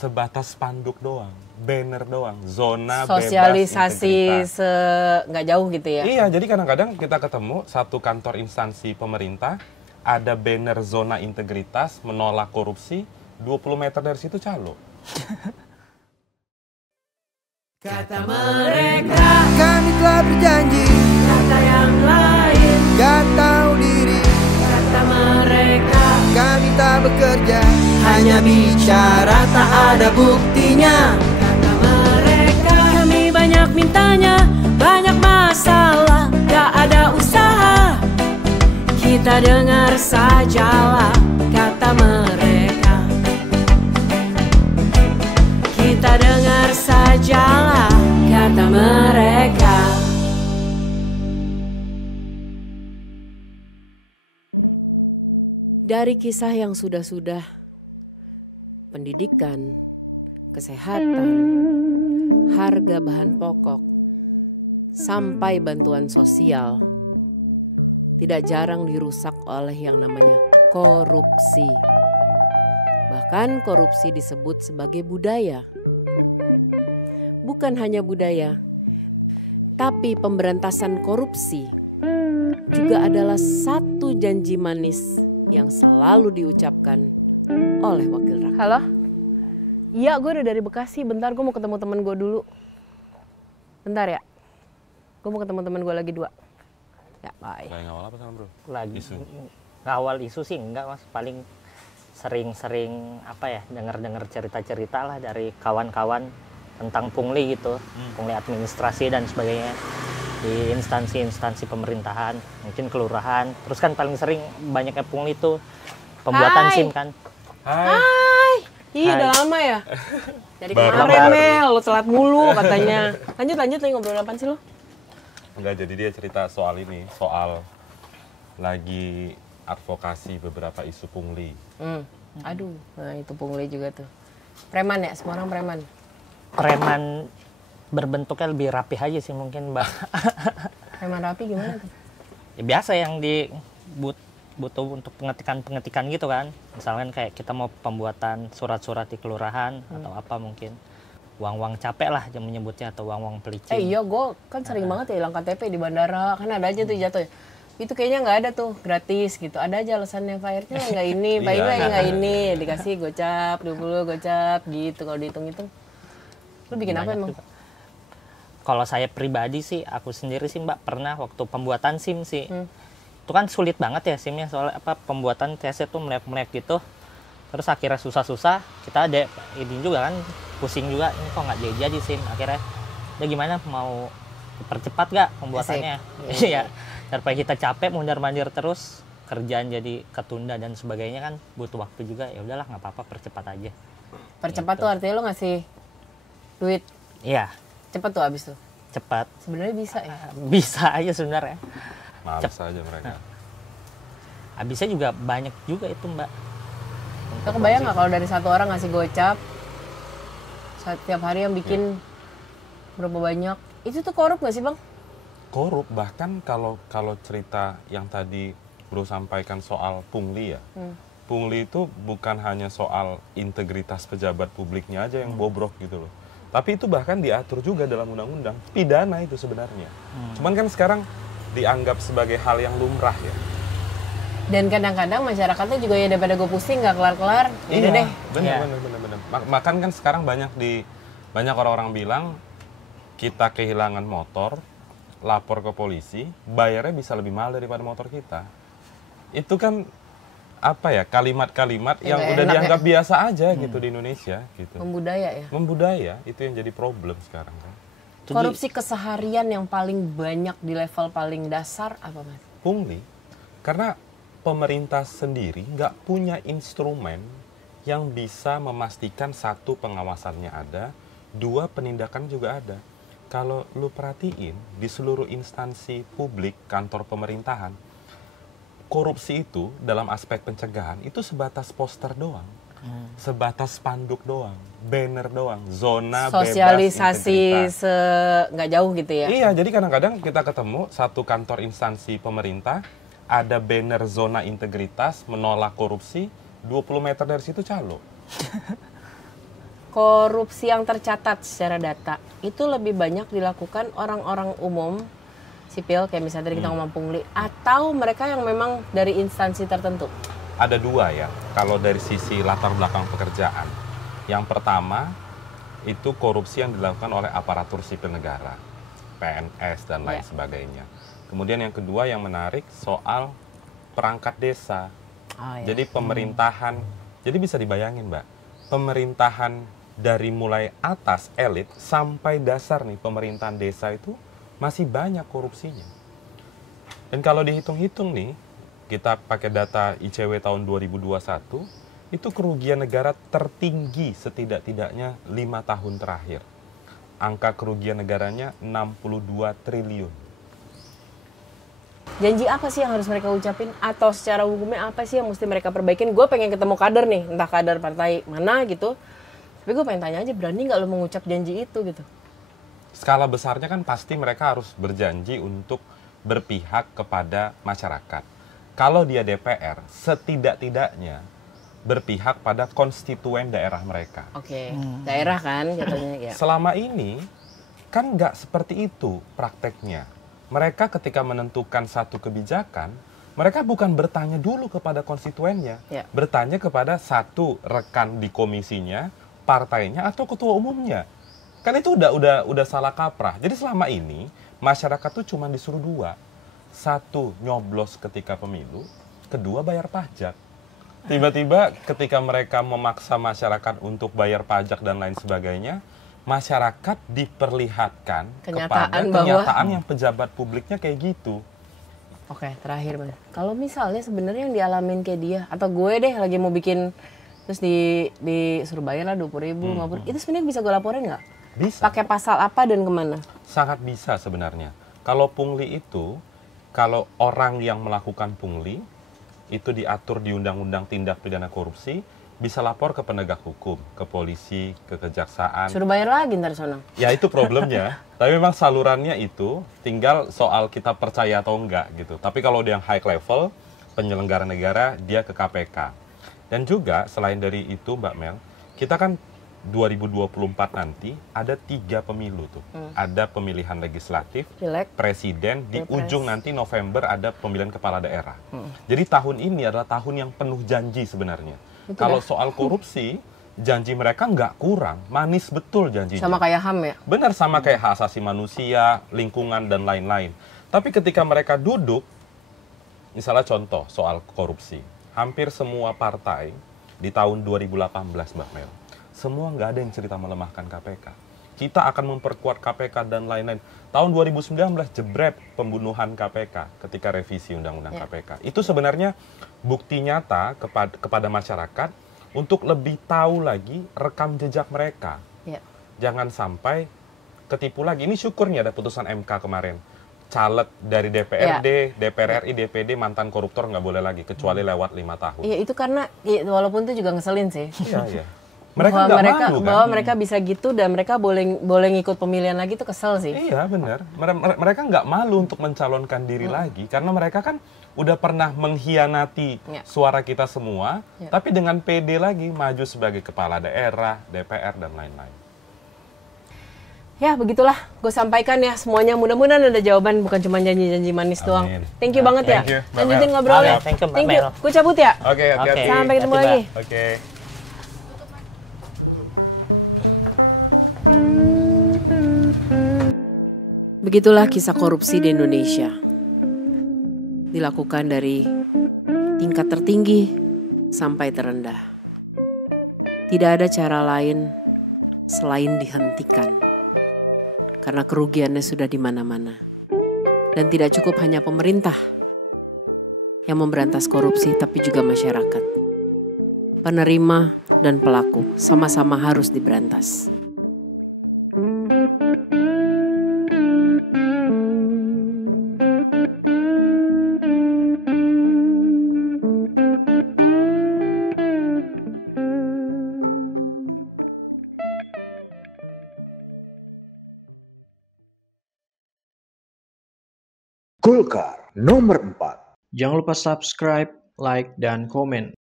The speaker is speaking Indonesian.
sebatas spanduk doang, banner doang, zona Sosialisasi bebas integritas. nggak jauh gitu ya? Iya, jadi kadang-kadang kita ketemu satu kantor instansi pemerintah, ada banner zona integritas, menolak korupsi, 20 meter dari situ calo. Kata mereka, kami telah berjanji. Kata yang lain, gak tahu diri. Kata mereka, kami tak bekerja, hanya bicara tak ada buktinya. Kata mereka, kami banyak mintanya, banyak masalah, gak ada usaha. Kita dengar sajalah kata mereka. Kita dengar sajalah kata mereka. Dari kisah yang sudah-sudah, pendidikan, kesehatan, harga bahan pokok, sampai bantuan sosial, tidak jarang dirusak oleh yang namanya korupsi. Bahkan korupsi disebut sebagai budaya. Bukan hanya budaya, tapi pemberantasan korupsi juga adalah satu janji manis yang selalu diucapkan oleh wakil rakyat. Halo? Iya, gue udah dari Bekasi. Bentar, gue mau ketemu temen gue dulu. Bentar ya. Gue mau ketemu temen gue lagi 2. Ya, bye. Lagi ngawal apa sama bro? Lagi Isu. ngawal isu sih enggak mas, paling sering-sering apa ya, dengar-dengar cerita-cerita lah dari kawan-kawan tentang pungli gitu, pungli administrasi dan sebagainya di instansi-instansi pemerintahan, mungkin kelurahan. Terus kan paling sering banyaknya pungli itu pembuatan Hai. SIM kan. Hai. Iya, Hai. udah lama ya? Dari Baru. kemarin, Mel. Lo telat mulu katanya. Lanjut, lagi ngobrol apaan sih lo? Enggak, jadi dia cerita soal ini, soal lagi advokasi beberapa isu pungli. Aduh, nah itu pungli juga tuh. Preman ya? Semua orang preman? Preman berbentuknya lebih rapi aja sih mungkin mbak. Preman rapi gimana tuh? Ya, biasa yang butuh untuk pengetikan gitu kan. Misalkan kayak kita mau pembuatan surat-surat di kelurahan atau apa mungkin. Uang-uang capek lah yang menyebutnya, atau uang-uang pelicin. Iya, gue kan sering banget ya hilang KTP di bandara. Kan ada aja tuh jatuh. Itu kayaknya nggak ada tuh, gratis gitu. Ada aja alasannya, Pak RT nggak ini, Pak Iya. ini nggak ini. Dikasih gocap, 20 gocap gitu. Kalau dihitung-hitung. Lu bikin apa Banyak emang? juga. Kalau saya pribadi sih, aku sendiri sih mbak pernah waktu pembuatan SIM sih. Itu kan sulit banget ya SIM-nya, soalnya apa, pembuatan CS itu melek-melek gitu. Terus akhirnya susah-susah, kita ada ini juga kan, pusing juga, ini kok nggak jadi SIM. Akhirnya, ya gimana, mau percepat gak pembuatannya? Iya, daripada kita capek mundar-mandir terus, kerjaan jadi ketunda dan sebagainya kan butuh waktu juga. Ya udahlah, nggak apa-apa, percepat aja. Percepat Gitu. tuh artinya lo ngasih duit Iya, cepet tuh abis tuh. cepat. Sebenarnya bisa ya. Bisa aja sebenarnya. Males aja mereka. Habisnya juga banyak juga itu mbak. Lo kebayang nggak kalau dari satu orang ngasih gocap setiap hari yang bikin berapa banyak? Itu tuh korup nggak sih bang? Korup, bahkan kalau cerita yang tadi bro sampaikan soal pungli ya. Pungli itu bukan hanya soal integritas pejabat publiknya aja yang bobrok gitu loh. Tapi itu bahkan diatur juga dalam undang-undang. Pidana itu sebenarnya. Cuman kan sekarang dianggap sebagai hal yang lumrah ya. Dan kadang-kadang masyarakatnya juga ya daripada gue pusing nggak kelar-kelar, udah deh. Bener. Iya. Makan kan sekarang banyak orang-orang bilang kita kehilangan motor, lapor ke polisi, bayarnya bisa lebih mahal daripada motor kita. Itu kan apa ya, kalimat-kalimat Ya, yang nggak udah enak dianggap biasa aja gitu di Indonesia gitu. Membudaya ya. Membudaya itu yang jadi problem sekarang kan. Korupsi keseharian yang paling banyak di level paling dasar apa mas? Pungli. Karena pemerintah sendiri nggak punya instrumen yang bisa memastikan satu, pengawasannya ada, dua, penindakan juga ada. Kalau lu perhatiin di seluruh instansi publik, kantor pemerintahan, korupsi itu dalam aspek pencegahan itu sebatas poster doang, sebatas spanduk doang, banner doang, zona Sosialisasi bebas nggak jauh gitu ya? Iya, jadi kadang-kadang kita ketemu satu kantor instansi pemerintah, ada banner zona integritas, menolak korupsi, 20 meter dari situ calo. korupsi yang tercatat secara data itu lebih banyak dilakukan orang-orang umum sipil kayak misalnya tadi kita ngomong pungli atau mereka yang memang dari instansi tertentu? Ada dua ya, kalau dari sisi latar belakang pekerjaan. Yang pertama, itu korupsi yang dilakukan oleh aparatur sipil negara, PNS dan lain sebagainya. Kemudian yang kedua yang menarik soal perangkat desa. Jadi pemerintahan, jadi bisa dibayangin Mbak, pemerintahan dari mulai atas elit sampai dasar nih pemerintahan desa itu masih banyak korupsinya. Dan kalau dihitung-hitung nih, kita pakai data ICW tahun 2021, itu kerugian negara tertinggi setidak-tidaknya 5 tahun terakhir. Angka kerugian negaranya 62 triliun. Janji apa sih yang harus mereka ucapin? Atau secara hukumnya apa sih yang mesti mereka perbaikin? Gue pengen ketemu kader nih, entah kader partai mana gitu. Tapi gue pengen tanya aja, berani nggak lo mengucap janji itu gitu? Skala besarnya kan pasti mereka harus berjanji untuk berpihak kepada masyarakat. Kalau dia DPR, setidak-tidaknya berpihak pada konstituen daerah mereka. Oke, daerah kan jatuhnya ya. Selama ini kan nggak seperti itu prakteknya. Mereka ketika menentukan satu kebijakan, mereka bukan bertanya dulu kepada konstituennya, bertanya kepada satu rekan di komisinya, partainya atau ketua umumnya. Kan itu udah salah kaprah. Jadi selama ini masyarakat tuh cuma disuruh dua. Satu, nyoblos ketika pemilu, kedua bayar pajak. Tiba-tiba ketika mereka memaksa masyarakat untuk bayar pajak dan lain sebagainya, masyarakat diperlihatkan kepada kenyataan yang pejabat publiknya kayak gitu. Oke, terakhir Mas. Kalau misalnya sebenarnya yang dialamin kayak dia atau gue deh lagi mau bikin terus disuruh bayar lah 20.000, 50.000, itu sebenarnya bisa gue laporin nggak? Bisa. Pakai pasal apa dan kemana? Sangat bisa sebenarnya. Kalau pungli itu, kalau orang yang melakukan pungli itu diatur di Undang-Undang Tindak Pidana Korupsi, bisa lapor ke penegak hukum, ke polisi, ke kejaksaan. Suruh bayar lagi ntar sono. Ya itu problemnya. Tapi memang salurannya itu tinggal soal kita percaya atau enggak gitu. Tapi kalau yang high level, penyelenggara negara, dia ke KPK. Dan juga selain dari itu Mbak Mel, kita kan 2024 nanti ada 3 pemilu tuh. Ada pemilihan legislatif, presiden, di ujung nanti November ada pemilihan kepala daerah. Jadi tahun ini adalah tahun yang penuh janji sebenarnya. Kalau soal korupsi, janji mereka nggak kurang, manis betul janjinya. Sama kayak HAM ya? Benar, sama kayak hak asasi manusia, lingkungan, dan lain-lain. Tapi ketika mereka duduk, misalnya contoh soal korupsi, hampir semua partai di tahun 2018 Mbak Mel, semua nggak ada yang cerita melemahkan KPK. Kita akan memperkuat KPK dan lain-lain. Tahun 2019 jebret pembunuhan KPK ketika revisi Undang-Undang KPK. Itu sebenarnya bukti nyata kepada masyarakat untuk lebih tahu lagi rekam jejak mereka. Jangan sampai ketipu lagi. Ini syukur nih ada putusan MK kemarin. Caleg dari DPRD, DPR RI, DPD, mantan koruptor nggak boleh lagi, kecuali lewat 5 tahun. Iya, itu karena walaupun itu juga ngeselin sih. Iya. Mereka nggak malu kan? Bahwa mereka bisa gitu dan mereka boleh ngikut pemilihan lagi itu kesel sih. Iya benar. Mereka nggak malu untuk mencalonkan diri lagi karena mereka kan udah pernah mengkhianati suara kita semua, tapi dengan PD lagi maju sebagai kepala daerah, DPR dan lain-lain. Ya begitulah, gue sampaikan ya semuanya. Mudah-mudahan ada jawaban, bukan cuma janji-janji manis doang. Thank you banget ya. Lanjutin ngobrolnya. Thank you, Thank you. Gue cabut ya. Oke, hati-hati. Sampai ketemu lagi. Oke. Begitulah kisah korupsi di Indonesia. Dilakukan dari tingkat tertinggi sampai terendah. Tidak ada cara lain selain dihentikan. Karena kerugiannya sudah di mana-mana. Dan tidak cukup hanya pemerintah yang memberantas korupsi, tapi juga masyarakat. Penerima dan pelaku sama-sama harus diberantas. Golkar nomor 4. Jangan lupa subscribe, like, dan komen.